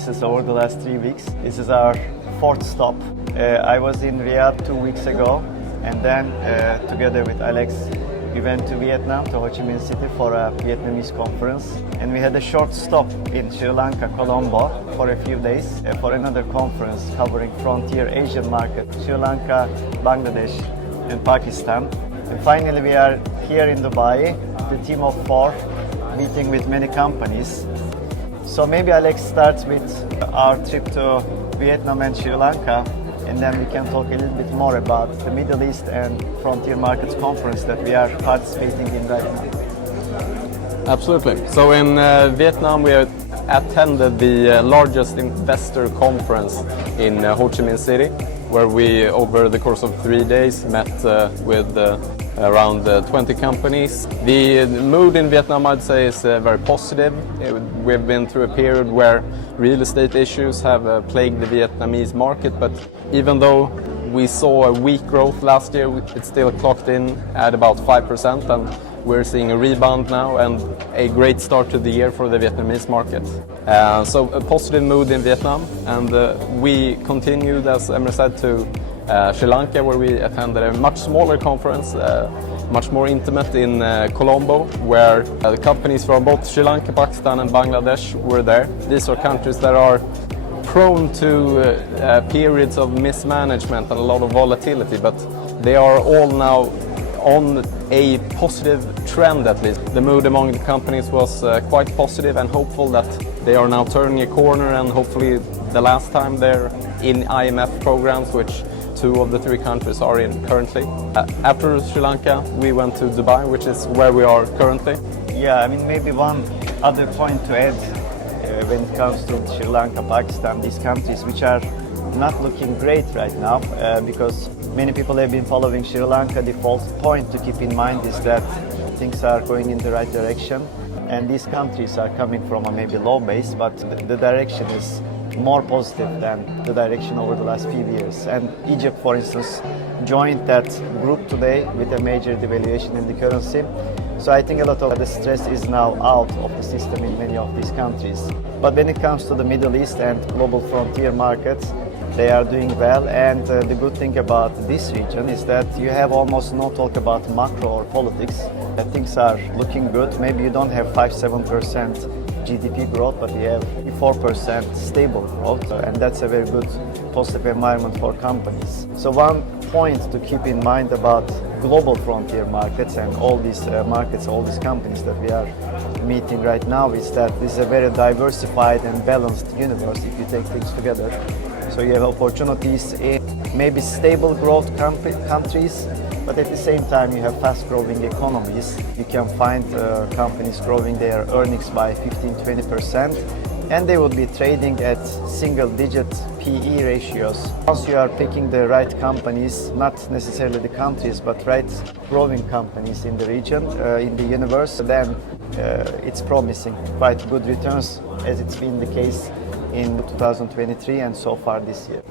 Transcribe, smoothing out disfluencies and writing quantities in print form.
places over the last 3 weeks. This is our fourth stop. I was in Riyadh 2 weeks ago, and then together with Alex, we went to Vietnam, to Ho Chi Minh City for a Vietnamese conference. And we had a short stop in Sri Lanka, Colombo, for a few days for another conference covering frontier Asian market, Sri Lanka, Bangladesh, and Pakistan. And finally, we are here in Dubai, the team of 4, meeting with many companies. So maybe Alex starts with our trip to Vietnam and Sri Lanka, and then we can talk a little bit more about the Middle East and Frontier Markets Conference that we are participating in right now. Absolutely. So in Vietnam, we attended the largest investor conference in Ho Chi Minh City, where we, over the course of 3 days, met with around 20 companies. The mood in Vietnam, I'd say, is very positive. We've been through a period where real estate issues have plagued the Vietnamese market, but even though we saw a weak growth last year, it still clocked in at about 5%, and we're seeing a rebound now and a great start to the year for the Vietnamese market. So a positive mood in Vietnam, and we continued, as Emre said, to Sri Lanka, where we attended a much smaller conference, much more intimate in Colombo, where the companies from both Sri Lanka, Pakistan and Bangladesh were there. These are countries that are prone to periods of mismanagement and a lot of volatility, but they are all now on a positive trend at least. The mood among the companies was quite positive and hopeful that they are now turning a corner, and hopefully the last time they're in IMF programs, which 2 of the 3 countries are in currently. After Sri Lanka, we went to Dubai, which is where we are currently. Yeah, I mean, maybe one other point to add when it comes to Sri Lanka, Pakistan, these countries which are not looking great right now, because many people have been following Sri Lanka. The false point to keep in mind is that things are going in the right direction, and these countries are coming from a maybe low base, but the direction is more positive than the direction over the last few years. And Egypt, for instance, joined that group today with a major devaluation in the currency. So I think a lot of the stress is now out of the system in many of these countries. But when it comes to the Middle East and global frontier markets, they are doing well. And the good thing about this region is that you have almost no talk about macro or politics. Things are looking good. Maybe you don't have 5-7% GDP growth, but we have 4% stable growth, and that's a very good positive environment for companies. So one point to keep in mind about global frontier markets and all these markets, all these companies that we are meeting right now, is that this is a very diversified and balanced universe if you take things together. So you have opportunities in maybe stable growth countries, but at the same time you have fast-growing economies. You can find companies growing their earnings by 15-20%, and they will be trading at single-digit PE ratios. Once you are picking the right companies, not necessarily the countries, but right growing companies in the region, in the universe, then it's promising quite good returns, as it's been the case in 2023 and so far this year.